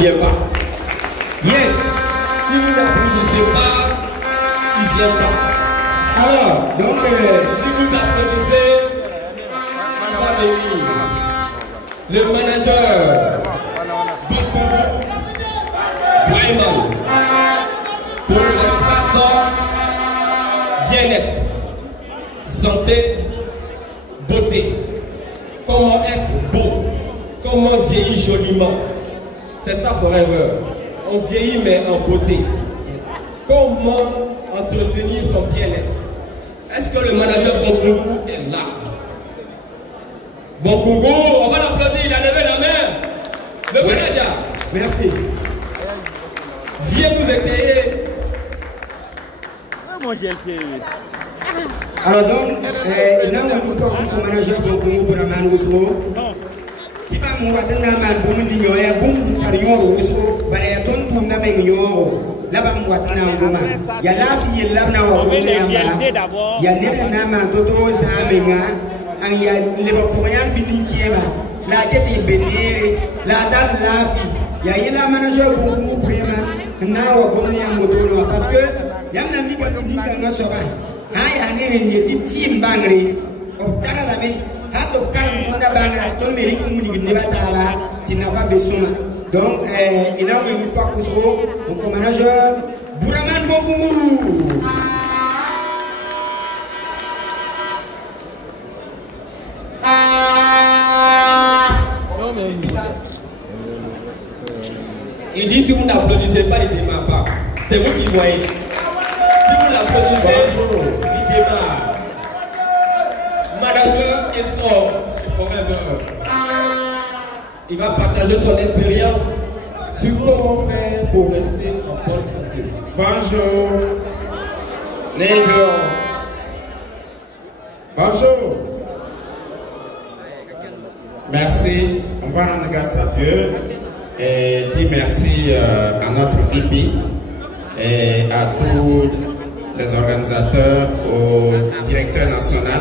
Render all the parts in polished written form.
Il ne vient pas. Yes. Si vous n'applaudissez pas, il ne vient pas. Alors, donc, si vous applaudissez, il va venir. Le manager Bokobo Brayman pour l'espace bien-être, santé, beauté. Comment être beau, comment vieillir joliment. C'est ça Forever. On vieillit mais en beauté. Comment entretenir son bien-être? Est-ce que le manager Bonkungu est là? Bonkungu, on va l'applaudir, il a levé la main. Le manager. Merci. Viens nous étayer. Alors donc, il y a un manager Bonkungu Braman Ousmo. Si pas moi, je n'ai pas de là-bas, il y a la fille là, il y a les la tête est bénie, la dalle la fille. Il y a la manager beaucoup parce que il y a un ami qui dit qu'il y a un team bangri, au Taralame, à tout cas, ton mérite, donc, il a un pas pour manager Bouraman Bokoumou. Il dit si vous n'applaudissez pas, il ne démarre pas. C'est vous qui voyez. Si vous l'applaudissez, il démarre. Manager est fort, c'est Forever. Il va partager son expérience sur comment faire pour rester en bonne santé. Bonjour. Neighbor. Bonjour. Merci. On va rendre grâce à Dieu et dire merci à notre VP et à tous les organisateurs, au directeur national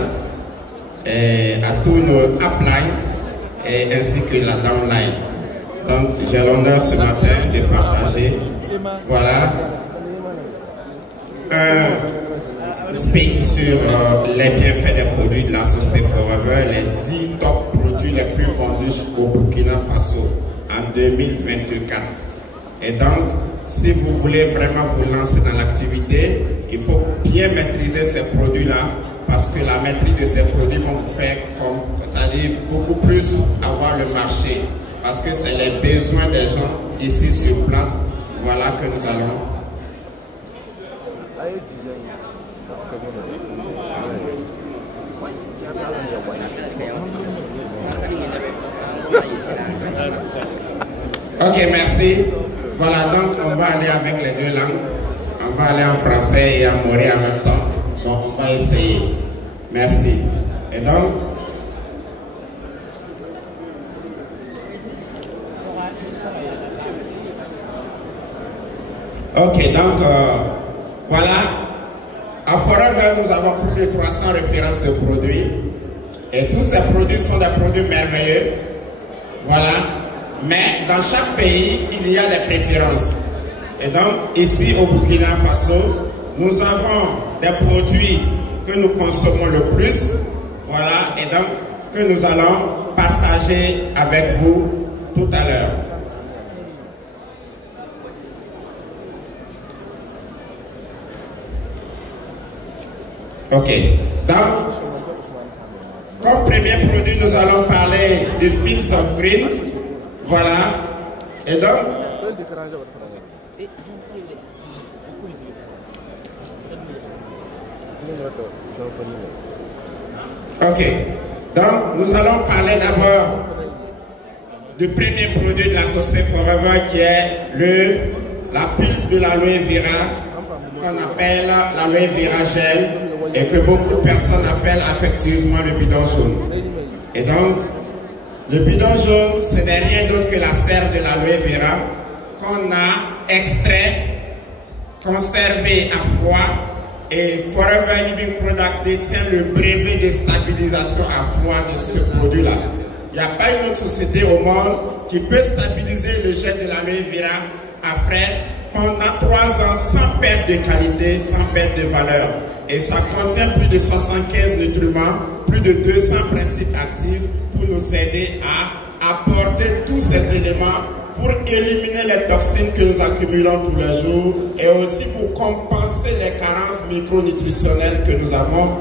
et à tous nos uplines et ainsi que la downline. Donc j'ai l'honneur ce matin de partager, voilà, un speak sur les bienfaits des produits de la société Forever, les 10 top produits les plus vendus au Burkina Faso en 2024. Et donc, si vous voulez vraiment vous lancer dans l'activité, il faut bien maîtriser ces produits-là, parce que la maîtrise de ces produits vont vous faire comme, c'est-à-dire beaucoup plus avoir le marché, parce que c'est les besoins des gens ici sur place. Voilà que nous allons. Ok, merci. Voilà, donc on va aller avec les deux langues. On va aller en français et en maori en même temps. Bon, on va essayer. Merci. Et donc, ok, donc voilà. À Forever, nous avons plus de 300 références de produits. Et tous ces produits sont des produits merveilleux. Voilà. Mais dans chaque pays, il y a des préférences. Et donc, ici au Burkina Faso, nous avons des produits que nous consommons le plus. Voilà. Et donc, que nous allons partager avec vous tout à l'heure. Ok. Donc, comme premier produit, nous allons parler de Fields of Green. Voilà. Et donc, ok. Donc, nous allons parler d'abord du premier produit de la société Forever qui est la pulpe de l'aloe vera, qu'on appelle l'aloe vera gel et que beaucoup de personnes appellent affectueusement le bidon jaune. Et donc, le bidon jaune, ce n'est rien d'autre que la sève de l'aloe vera qu'on a extrait, conservé à froid, et Forever Living Product détient le brevet de stabilisation à froid de ce produit-là. Il n'y a pas une autre société au monde qui peut stabiliser le jet de l'aloe vera à frais pendant 3 ans sans perte de qualité, sans perte de valeur. Et ça contient plus de 75 nutriments, plus de 200 principes actifs pour nous aider à apporter tous ces éléments pour éliminer les toxines que nous accumulons tous les jours et aussi pour compenser les carences micronutritionnelles que nous avons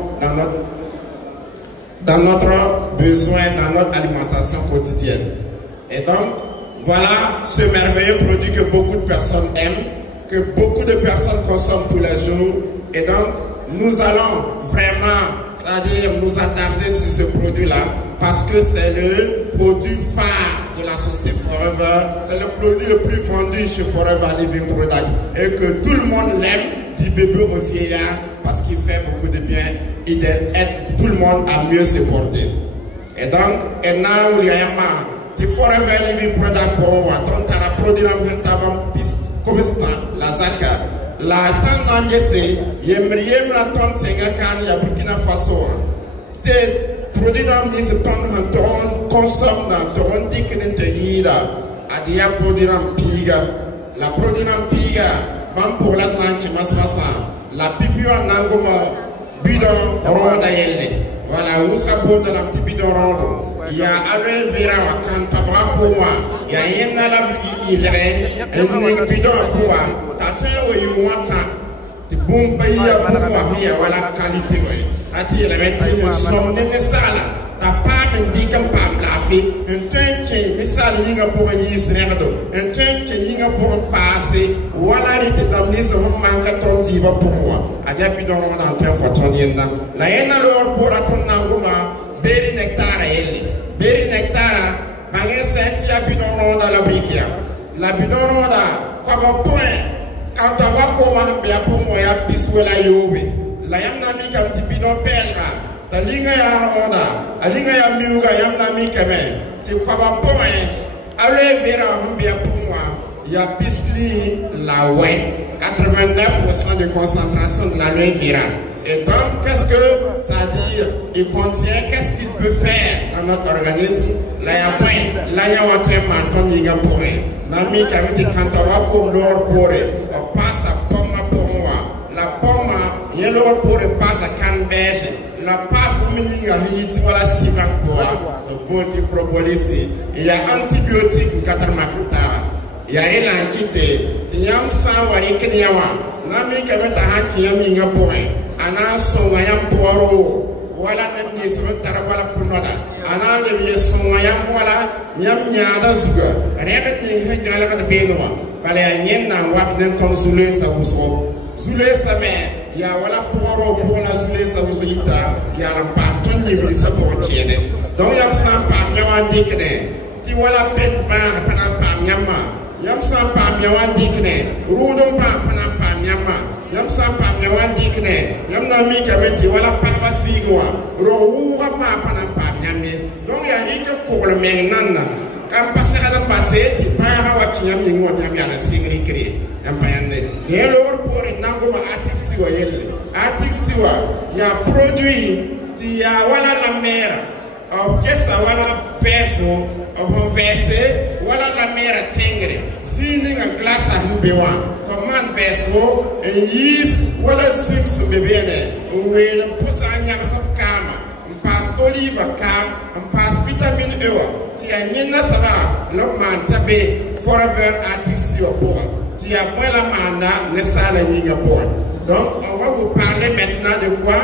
dans notre besoin, dans notre alimentation quotidienne. Et donc, voilà ce merveilleux produit que beaucoup de personnes aiment, que beaucoup de personnes consomment tous les jours. Et donc, nous allons vraiment, c'est-à-dire nous attarder sur ce produit-là, parce que c'est le produit phare de la société Forever, c'est le produit le plus vendu chez Forever Living Product, et que tout le monde l'aime, du bébé au vieillard, parce qu'il fait beaucoup de bien, il aide tout le monde à mieux se porter. Et donc, et now, il y a un Forever Living Product pour moi, donc tu as produit la zaka. La tendance c'est yemriem la ton senga kan ya Burkina Faso. C'est produit dans ni se ton consomme dans ton dikene te yida adia produit en piga. La produit en piga mam pour la nanchi masmasa. La pipi en nangoma bidon ronda yelle. Voilà, où sera bon dans un petit bidon rond. Il y a aloe vera wakant tabra pour moi. Il y a yena la ilere un bidon pour moi. T'as eu un temps. Tu boum pays pour moi via voilà qualité. Ati elementi une somme nécessaire. T'as pas me dit comme pas la fille. Un train qui est nécessaire yinga pour un yisrado. Un train qui est yinga pour un passé. Voilà rete d'amener ce manque ton diva pour moi. Adia bidon dans un train pour ton yenda. La yena l'or pour ton nanguma. Beri nectar elle. Beri nectar. Bagay senti a bidon dans la briquia. La bidon ronda. Comme point. Quand on va commander pour moi, il y a bisou la yobe. La yamna mi kam ti bidon pelra. Ta linga ya ronda. A linga ya miuga yamna mi kame. Ti kwaba point. Aloe vera mbia pour moi. Il y a bisli la ouais. 89% de concentration de l'aloe vera. Et donc, qu'est-ce que ça dit? Il contient, qu'est-ce qu'il peut faire dans notre organisme? Là, il y a point. Là, il y a un train menton, il y a pour rien. Nami, quand on va pour l'or pour on passe à pomme pour moi. La pomme, il y a l'or pour passe à canne beige. La passe pour mini, voilà, si va pour le bon type propolis. Il y a antibiotiques, 4 macutara. Il y a rien à quitter. Il y a un sang, ou rien qu'il y a. Nami, quand on a un qui a pour rien. Ana songayam poro wala nem ni sama tarabala punoda ana le songayam wala nyam nyaada zuga reket ni hengala kat benwa bale nyenna wat nen ton zule sa wuso zule sa me ya wala poro pour la zule sa wuso ita ya ram pam ton ni bi sa bo tiene donc yam sam pam nyawan dikne ti wala pen ma panam pam nyama yam sam pam nyawan dikne rudum pam panam pam nyama yam sampa me wandi kne yam na mi kameti wala parba sigwa ro wuga ma panam pam nyame donc ya rike ko le men nanna kam passer adam basse ti pa ha wa nyam ni ngwa nyam ya na singri kri yam payande ne lor pour nangoma atik siwa yelle atik siwa ya produit ti ya wala la mera of kesa wala peso of verse wala la mera tengre sini nga glace a himbewa comment verso en yis wala sims bebene we posa nya sa kama pas olive kam pas vitamine E ti anyena saba lo man tabe Forever Artificial pour ti a moi la manda ne sala yinga pour. Donc on va vous parler maintenant de quoi?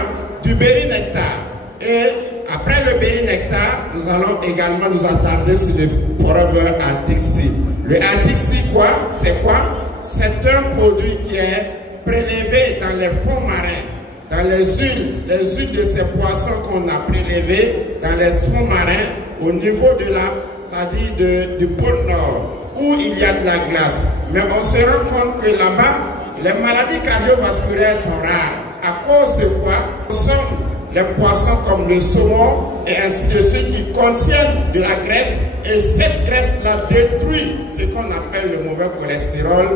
Du berry nectar. Et après le berry nectar, nous allons également nous attarder sur le Forever Artificial. Le Artificial quoi? C'est quoi? C'est un produit qui est prélevé dans les fonds marins, dans les huiles de ces poissons qu'on a prélevés dans les fonds marins au niveau de la, c'est-à-dire du pôle Nord, où il y a de la glace. Mais on se rend compte que là-bas, les maladies cardiovasculaires sont rares. À cause de quoi? Nous sommes les poissons comme le saumon et ainsi de suite qui contiennent de la graisse, et cette graisse-là détruit ce qu'on appelle le mauvais cholestérol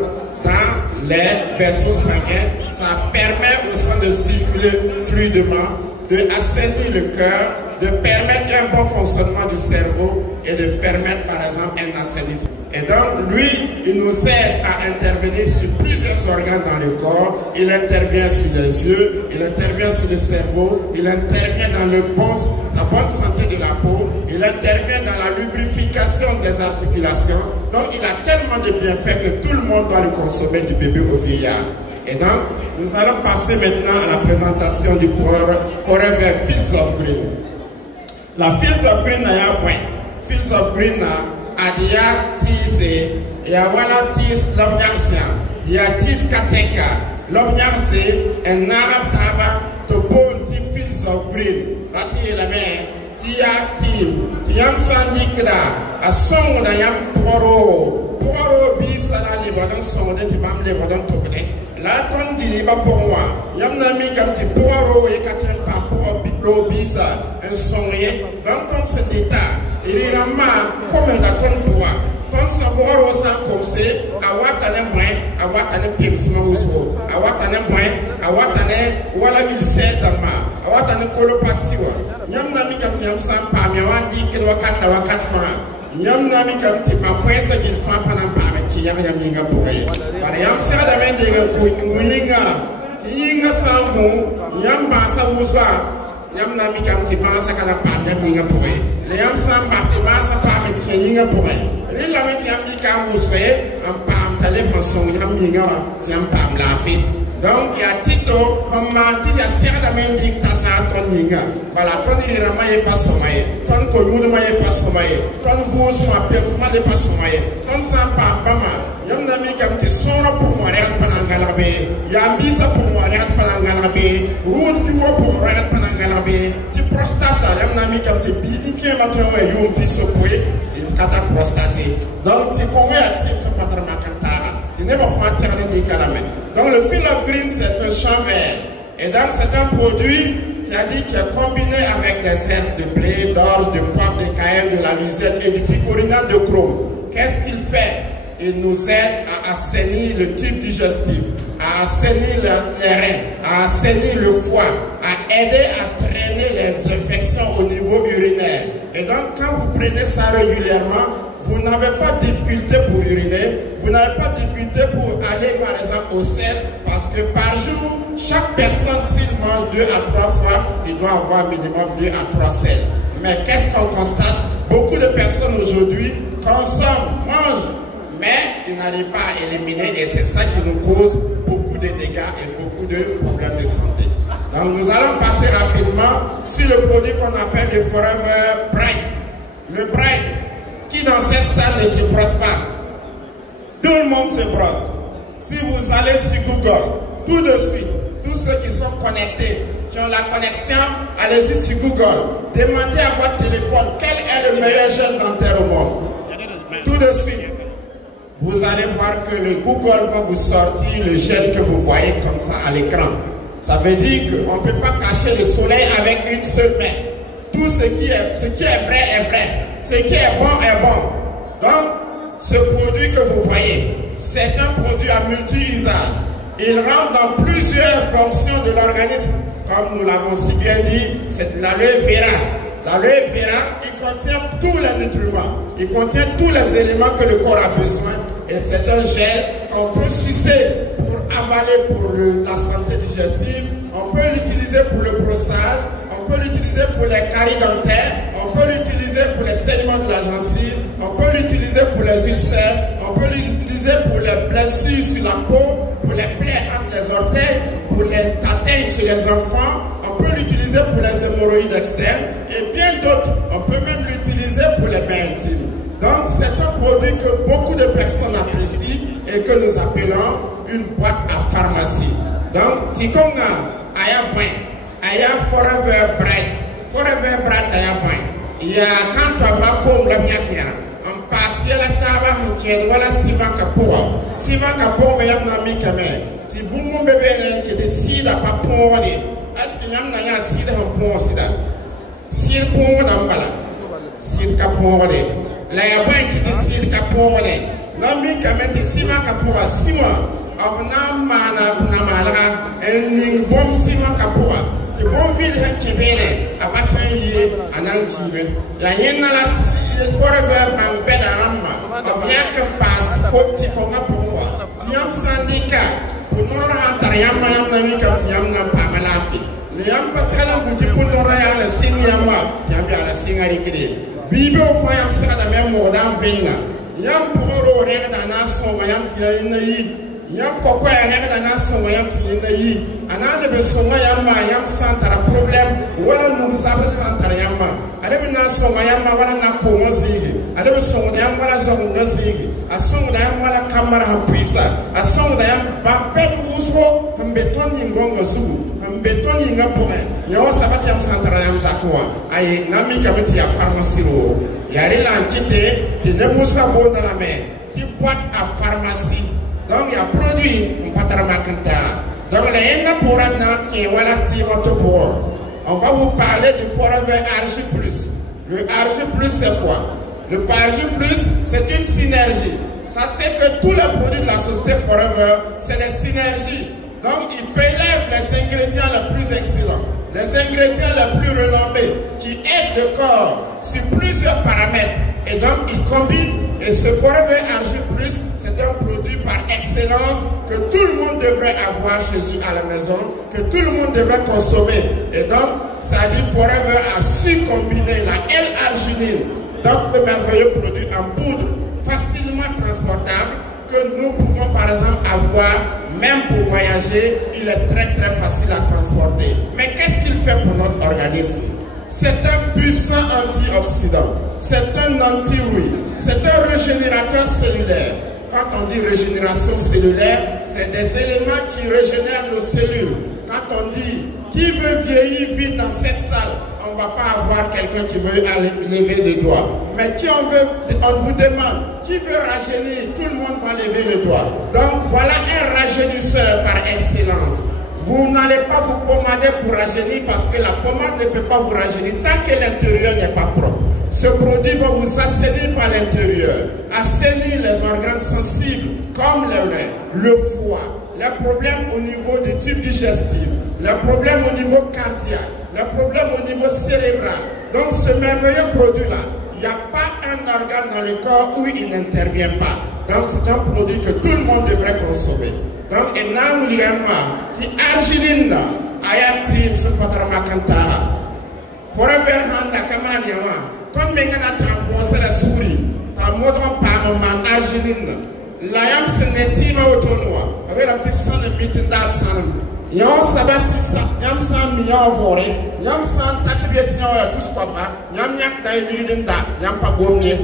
dans les vaisseaux sanguins. Ça permet au sang de circuler fluidement, de assainir le cœur de permettre un bon fonctionnement du cerveau et de permettre par exemple un assainissement. Et donc lui, il nous aide à intervenir sur plusieurs organes dans le corps. Il intervient sur les yeux, il intervient sur le cerveau, il intervient dans la bonne santé de la peau, il intervient dans la lubrification des articulations. Donc il a tellement de bienfaits que tout le monde doit le consommer du bébé au vieillard. Et donc, nous allons passer maintenant à la présentation du Forever Fields of Green. La Fields of Green n'a un point. Fields of Green a dia tise, et a wala tis l'omniarsia, dia tis kateka, l'omniarse, en arabe taba, to bon ti Fields of Green. Rati la mer, tia tim, tiam sandikda, a song da yam poro bisa la libadan song de ti bam libadan tokde. La ton dit pas pour moi. Yam nami comme tu poiro et katin pa pour bisa un sonye. Dans ton syndicat, il y a ma comme la ton bois. Ton savoir au sang comme c'est à watanem moins, à watanem pimsima uso, à watanem moins, à watanem wala il sait dama, à watanem colopathie. Yam nami comme tu yam sans pa mi wandi que wakat la wakat fa. Yam nami comme tu ma point ça qu'il fa pendant pa mais tu yam yinga pour par yam sera da men de ko yinga ti yinga sangu yam ba sa busba yam nami comme tu ma sa kana pa yam yinga pour le yam sam ba ti ma sa pa mais tu yinga pour re la men yam di ka buswe am pa am tale son yam yinga ti yam pa la fi. Donc, il y a Tito, comme Marty, il y a Serra Mendik, Tassa, ton Yinga. Voilà, ton Irama n'est pas sommeillé, ton Koyouma n'est pas sommeillé, ton Vous, ma Perfuma n'est pas sommeillé, ton Sampa, Bama, Yam Nami, comme tu sors pour moi, regarde Panangalabé, Yambisa pour moi, regarde Panangalabé, Route Kiwo pour moi, regarde Panangalabé, tu prostata, Yam Nami, comme tu bidike, maintenant, Yum Pisopoué, une cata prostaté. Donc, tu connais à Tim, Patra Makantara. Donc le Field of Green c'est un champ vert et donc c'est un produit qui est combiné avec des herbes de blé, d'orge, de poivre, de cayenne, de la luzerne et du picorinat de chrome. Qu'est-ce qu'il fait? Il nous aide à assainir le tube digestif, à assainir les reins, à assainir le foie, à aider à traîner les infections au niveau urinaire. Et donc quand vous prenez ça régulièrement, vous n'avez pas de difficulté pour uriner, vous n'avez pas de difficulté pour aller par exemple au sel, parce que par jour, chaque personne s'il mange 2 à 3 fois, il doit avoir minimum 2 à 3 sels. Mais qu'est-ce qu'on constate? Beaucoup de personnes aujourd'hui consomment, mangent, mais ils n'arrivent pas à éliminer et c'est ça qui nous cause beaucoup de dégâts et beaucoup de problèmes de santé. Donc nous allons passer rapidement sur le produit qu'on appelle le Forever Bright. Le Bright, qui dans cette salle ne se brosse pas? Tout le monde se brosse. Si vous allez sur Google, tout de suite, tous ceux qui sont connectés, qui ont la connexion, allez-y sur Google. Demandez à votre téléphone quel est le meilleur gel dentaire au monde. Tout de suite, vous allez voir que le Google va vous sortir le gel que vous voyez comme ça à l'écran. Ça veut dire qu'on ne peut pas cacher le soleil avec une seule main. Tout ce qui est vrai est vrai. Ce qui est bon est bon. Donc, ce produit que vous voyez, c'est un produit à multi-usage. Il rentre dans plusieurs fonctions de l'organisme. Comme nous l'avons si bien dit, c'est l'aloe vera. L'aloe vera, il contient tous les nutriments. Il contient tous les éléments que le corps a besoin. Et c'est un gel qu'on peut sucer pour avaler pour la santé digestive. On peut l'utiliser pour le brossage. On peut l'utiliser pour les caries dentaires, on peut l'utiliser pour les saignements de la gencive, on peut l'utiliser pour les ulcères, on peut l'utiliser pour les blessures sur la peau, pour les plaies entre les orteils, pour les tatins chez les enfants, on peut l'utiliser pour les hémorroïdes externes et bien d'autres. On peut même l'utiliser pour les bains intimes. Donc c'est un produit que beaucoup de personnes apprécient et que nous appelons une boîte à pharmacie. Donc Tikonga Aya Point. Aya Forever Bright. Forever Bright Aya Point. Il y a quand on va comme la miakia, on passe la table qui est voilà Siva Kapoa. Siva Kapoa, mais il y a un ami qui est. Si vous me bébé qui décide à pas pour est-ce qu'il y a un sida en pont sida? Si le pont d'Ambala, si le Kapoa, la Yaban qui décide Kapoa, l'ami qui a mis Siva Kapoa 6 mois. On a mana namala, un bon Siva Kapoa. de Bonville et Tchébélé, à Bataille, à Nantibe. La Yéna, la Forever, Bambé d'Arama, à bien qu'un passe, petit comme un pouvoir. Tiam syndicat, pour nous rentrer, Yam Nami, comme Tiam n'a pas malafi. Les Yam Pascal, vous dites pour nous rentrer, le Signama, Tiam à la Singarikri. Bible au Fayam Sada, même Modam Vina. Yam pour rêve d'un nation, Yam Tianaï. Yam Koko rêve d'un nation, Yam Tianaï. Anna de Besson, Yam Santara problème, voilà nous savons Santara Yama. Adem nation, Yama, voilà Napo Mozig. Adem son Yam, voilà Zon Mozig. A son Yam, voilà Camara Puissa. A son Yam, Bapet Ousro, un béton Yingon Mozou, un béton Yingapore. Yon Sabat Yam Santara Yam Zakwa. Aïe, Nami Kamiti à pharmacie. Yari l'entité, tu ne bouges pas bon dans la mer. Tu bois à pharmacie. Donc il y a produit, on peut te remarquer. Donc il y a un pour un qui est voilà, on va vous parler du Forever Argi Plus. Le Argi Plus, c'est quoi? Le Argi Plus, c'est une synergie. Sachez que tous les produits de la société Forever, c'est des synergies. Donc, ils prélèvent les ingrédients les plus excellents, les ingrédients les plus renommés, qui aident le corps sur plusieurs paramètres. Et donc, ils combinent. Et ce Forever Argi Plus, c'est un produit par excellence que tout le monde devrait avoir chez lui à la maison, que tout le monde devrait consommer. Et donc, ça dit Forever a su combiner la L-arginine, donc le merveilleux produit en poudre, facilement transportable, que nous pouvons par exemple avoir, même pour voyager, il est très très facile à transporter. Mais qu'est-ce qu'il fait pour notre organisme? C'est un puissant antioxydant, c'est un anti-rouille, c'est un régénérateur cellulaire. Quand on dit régénération cellulaire, c'est des éléments qui régénèrent nos cellules. Quand on dit qui veut vieillir vite dans cette salle, on ne va pas avoir quelqu'un qui veut lever le doigt. Mais qui on vous demande, qui veut rajeunir, tout le monde va lever le doigt. Donc voilà un rajeunisseur par excellence. Vous n'allez pas vous pommader pour rajeunir parce que la pommade ne peut pas vous rajeunir tant que l'intérieur n'est pas propre. Ce produit va vous assainir par l'intérieur, assainir les organes sensibles comme le rein, le foie, les problèmes au niveau du tube digestif, les problèmes au niveau cardiaque, les problèmes au niveau cérébral. Donc ce merveilleux produit-là, il n'y a pas un organe dans le corps où il n'intervient pas. Donc c'est un produit que tout le monde devrait consommer. Donc, et là, nous qui arginine, ayatim, ce patrama cantara. Forever handa kamaniama. Quand mengana tambon, c'est la souris. Tamodon panoman arginine. Layam senetima autonoa. Avec la petite sang de mitinda sanam. Yon sabati sa, yam san miyan vore. Yam san takibietinya ya tous papa. Yam yak daïdinda, yam pa gomye.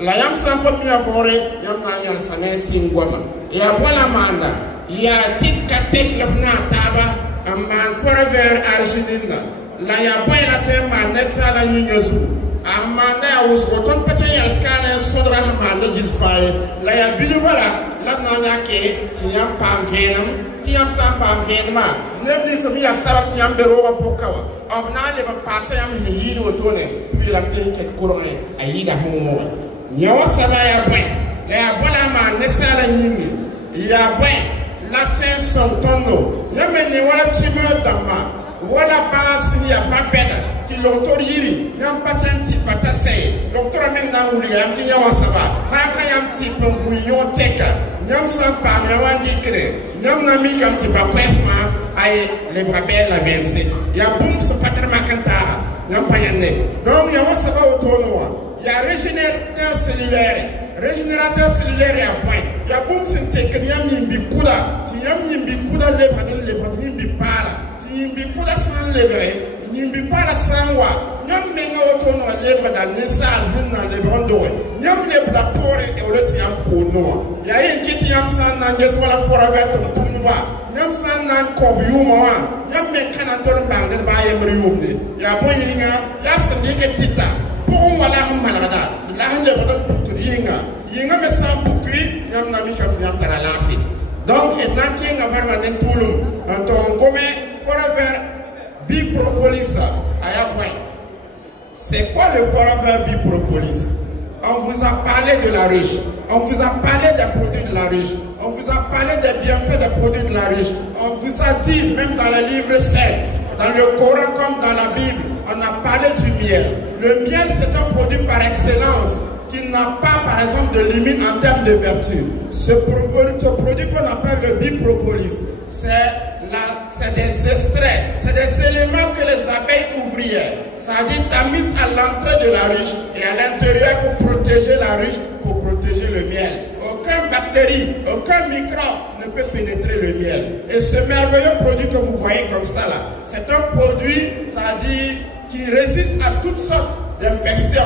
Layam san pa miyan vore, yam na yal sané singwama. Et après la manda, il y a petite catégorie de taba, un man Forever arginine. Là, il y a pas un man net ça la yinyazu. Un manda a usgoton peut-être y a scanner sodra manda qu'il faille. Là, il y a bidu voilà. Là, non y'a que tiam pam venam, tiam sam pam venma. Ne dis mi a sabat tiam bero pour kawa. On a les passer am hiyi autone. Puis la petite qui couronne aïda homo. Nyawa saba ya ben. Là, voilà man net ça la yinyazu. Il y a bien latin son tonneau. Il y a maintenant voilà tumeur d'ama. Voilà base il y a pas bête. Qui l'auteur yiri. Il y a pas un petit patassé. L'auteur maintenant où il y a un petit yawa ça va. Quand il y a un petit peu bouillon teka. Il y a un sans pas mais on dit que il y a un ami comme tu vas presque aïe les brebis la 27. Il y a boum ce patron macantara. Il y a pas y en a. Donc il y a ça va au tonneau. Il y a régénérateur cellulaire. Régénérateur cellulaire est à point. Il y a boum c'est que yam yimbi kuda. Si yam yimbi kuda le patin yimbi para. Si yimbi kuda sans lever, yimbi para sans wa. Yam menga otono lever dans les salles dans les brandos. Yam lever da pore et au lieu yam kono. Il y a un qui yam sans nanges wala Forever ton tunwa. Yam sans nan kobyuma wa. Yam men kanatol bangde ba yam riumne. Il y a bon yinga, yam sans que tita. Pour wala malada. Là on le donne yinga me sans bukui yam nami kam yam tara lafi. Donc et nanti nga varwa nen tulum anton gome Forever Bipropolis aya point. C'est quoi le Forever Bipropolis? On vous a parlé de la riche, on vous a parlé des produits de la riche, on vous a parlé des bienfaits des produits de la riche, on vous a dit même dans le livre 7 Dans le Coran comme dans la Bible, on a parlé du miel. Le miel, c'est un produit par excellence qui n'a pas, par exemple, de limite en termes de vertu. Ce produit qu'on appelle le bipropolis, c'est des extraits, c'est des éléments que les abeilles ouvrières, c'est-à-dire tamisent à l'entrée de la ruche et à l'intérieur pour protéger la ruche, pour protéger le miel. Aucune bactérie, aucun microbe ne peut pénétrer le miel. Et ce merveilleux produit que vous voyez comme ça là, c'est un produit, c'est-à-dire qui résiste à toutes sortes d'infections.